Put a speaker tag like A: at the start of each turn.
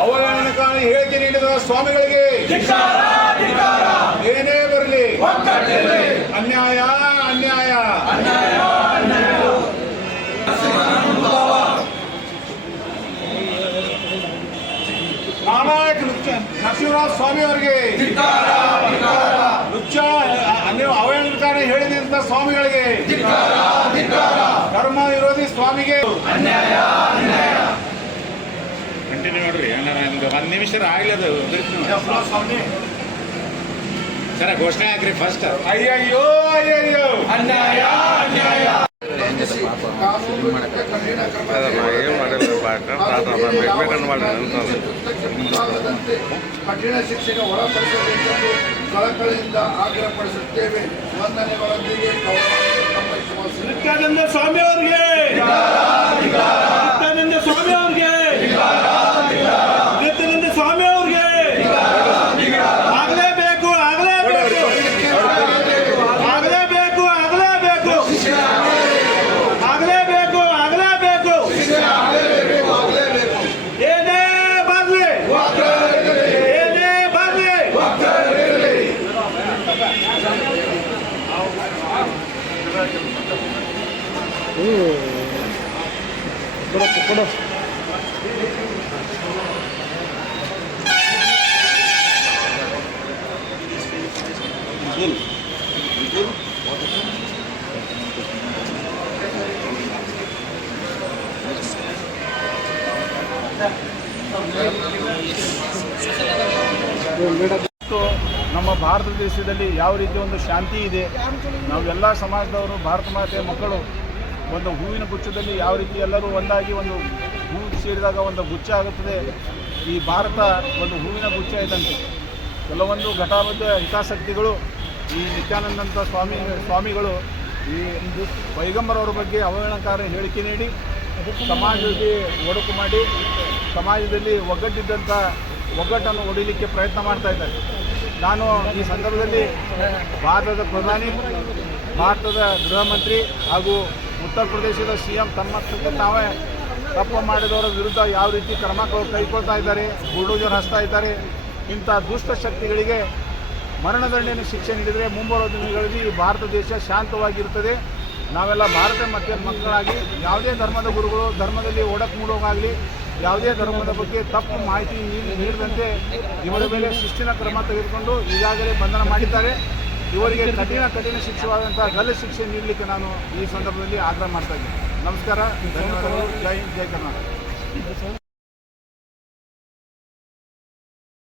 A: ಅವಹೇಳನಕಾರಿ ಹೇಳಿಕೆ ಸ್ವಾಮಿಗಳಿಗೆ ಏನೇ ಬರಲಿ, ಅನ್ಯಾಯ ಅನ್ಯಾಯ. ನಾರಾಯಣ ನರಸಿಂಹರಾಜ ಸ್ವಾಮಿ ಅವರಿಗೆ ಲುಚ್ಚ ನೀವು ಅವಹೇಳನಕಾರಿ ಹೇಳಿದಂತ ಸ್ವಾಮಿಗಳಿಗೆ ಧರ್ಮ ವಿರೋಧಿ ಸ್ವಾಮಿಗೆ
B: ಕಂಟಿನ್ಯೂ ನೋಡ್ರಿ. ಏನಾರ ಒಂದು ಒಂದು ನಿಮಿಷ ಆಗ್ಲದು
A: ಸ್ವಾಮಿ
B: ಸರ ಘೋಷಣೆ ಹಾಕ್ರಿ ಫಸ್ಟ್
A: ಅಯ್ಯಯ್ಯೋ ಅಯ್ಯಯ್ಯೋ.
B: ಏನು ಮಾಡಿಲ್ಲ ಬೇಕಾದ್ರೆ ಮಾಡಿ
C: ಮುಂದಾಗದಂತೆ ಕಠಿಣ ಶಿಕ್ಷೆಗೆ ಒಳಪಡಿಸಬೇಕೆಂದು ಕಳಕಳಿಯಿಂದ ಆಗ್ರಹಪಡಿಸುತ್ತೇವೆ. ವಂದನೆಗಳೊಂದಿಗೆ
D: ಸ್ವಾಮಿ ಅವ್ರಿಗೆ ನಿತ್ಯಾನಂದ ಸ್ವಾಮಿ ಅವ್ರಿಗೆ ನಿತ್ಯಾನಂದ ಸ್ವಾಮಿ ಅವ್ರಿಗೆ ಆಗ್ಲೇಬೇಕು ಆಗ್ಲೇಬೇಕು ಆಗ್ಲೇಬೇಕು ಆಗ್ಲೇಬೇಕು ಆಗ್ಲೇಬೇಕು ಆಗ್ಲೇಬೇಕು ಏನೇ ಬರ್ಲಿ ಏನೇ ಬರ್ಲಿ
E: ಇವತ್ತು ನಮ್ಮ ಭಾರತ ದೇಶದಲ್ಲಿ ಯಾವ ರೀತಿ ಒಂದು ಶಾಂತಿ ಇದೆ? ನಾವೆಲ್ಲ ಸಮಾಜದವರು ಭಾರತ ಮಾತೆಯ ಮಕ್ಕಳು ಒಂದು ಹೂವಿನ ಗುಚ್ಛದಲ್ಲಿ ಯಾವ ರೀತಿ ಎಲ್ಲರೂ ಒಂದಾಗಿ ಒಂದು ಹೂ ಸೇರಿದಾಗ ಒಂದು ಗುಚ್ಛ ಆಗುತ್ತದೆ. ಈ ಭಾರತ ಒಂದು ಹೂವಿನ ಗುಚ್ಛ ಇದ್ದಂತೆ ಕೆಲವೊಂದು ಘಟಾಬದ್ಧ ಹಿತಾಸಕ್ತಿಗಳು ಈ ನಿತ್ಯಾನಂದಂಥ ಸ್ವಾಮಿ, ಸ್ವಾಮಿಗಳು ಈ ಪೈಗಂಬರವರ ಬಗ್ಗೆ ಅವಹೇಳನಕಾರ ಹೇಳಿಕೆ ನೀಡಿ, ಸಮಾಜದಲ್ಲಿ ಒಡಕು ಮಾಡಿ, ಸಮಾಜದಲ್ಲಿ ಒಗ್ಗಟ್ಟಿದ್ದಂಥ ಒಗ್ಗಟ್ಟನ್ನು ಹೊಡಿಲಿಕ್ಕೆ ಪ್ರಯತ್ನ ಮಾಡ್ತಾ ಇದ್ದಾರೆ. ನಾನು ಈ ಸಂದರ್ಭದಲ್ಲಿ ಭಾರತದ ಪ್ರಧಾನಿ, ಭಾರತದ ಗೃಹ ಮಂತ್ರಿ ಹಾಗೂ ಉತ್ತರ ಪ್ರದೇಶದ ಸಿ ಎಂ ತಮ್ಮಷ್ಟಕ್ಕೆ ತಾವೇ ತಪ್ಪು ಮಾಡಿದವರ ವಿರುದ್ಧ ಯಾವ ರೀತಿ ಕ್ರಮ ಕೈಗೊಳ್ತಾ ಇದ್ದಾರೆ ಬುಲ್ಡೋಜರ್ ಹಸ್ತಾ ಇದ್ದಾರೆ, ಇಂಥ ದುಷ್ಟ ಶಕ್ತಿಗಳಿಗೆ ಮರಣದಂಡನೆ ಶಿಕ್ಷೆ ನೀಡಿದರೆ ಮುಂಬರುವ ದಿನಗಳಲ್ಲಿ ಭಾರತ ದೇಶ ಶಾಂತವಾಗಿರುತ್ತದೆ. ನಾವೆಲ್ಲ ಭಾರತ ಮತ್ತೆ ಮಕ್ಕಳಾಗಿ ಯಾವುದೇ ಧರ್ಮದ ಗುರುಗಳು ಧರ್ಮದಲ್ಲಿ ಒಡಕು ಮೂಡೋಗಾಗಲಿ ಯಾವುದೇ ಧರ್ಮದ ಬಗ್ಗೆ ತಪ್ಪು ಮಾಹಿತಿ ನೀಡದಂತೆ ಇವರ ಮೇಲೆ ಶಿಸ್ತಿನ ಕ್ರಮ ತೆಗೆದುಕೊಂಡು ಈಗಾಗಲೇ ಬಂಧನ ಮಾಡಿದ್ದಾರೆ. ಇವರಿಗೆ ಕಠಿಣ ಕಠಿಣ ಶಿಕ್ಷೆವಾದಂಥ ಗಲ್ಲು ಶಿಕ್ಷೆ ನೀಡಲಿಕ್ಕೆ ನಾನು ಈ ಸಂದರ್ಭದಲ್ಲಿ ಆಗ್ರಹ ಮಾಡ್ತಾ ಇದ್ದೀನಿ. ನಮಸ್ಕಾರ, ಧನ್ಯವಾದಗಳು. ಜೈ ಹಿಂದ್, ಜೈ ಕರ್ನಾಟಕ.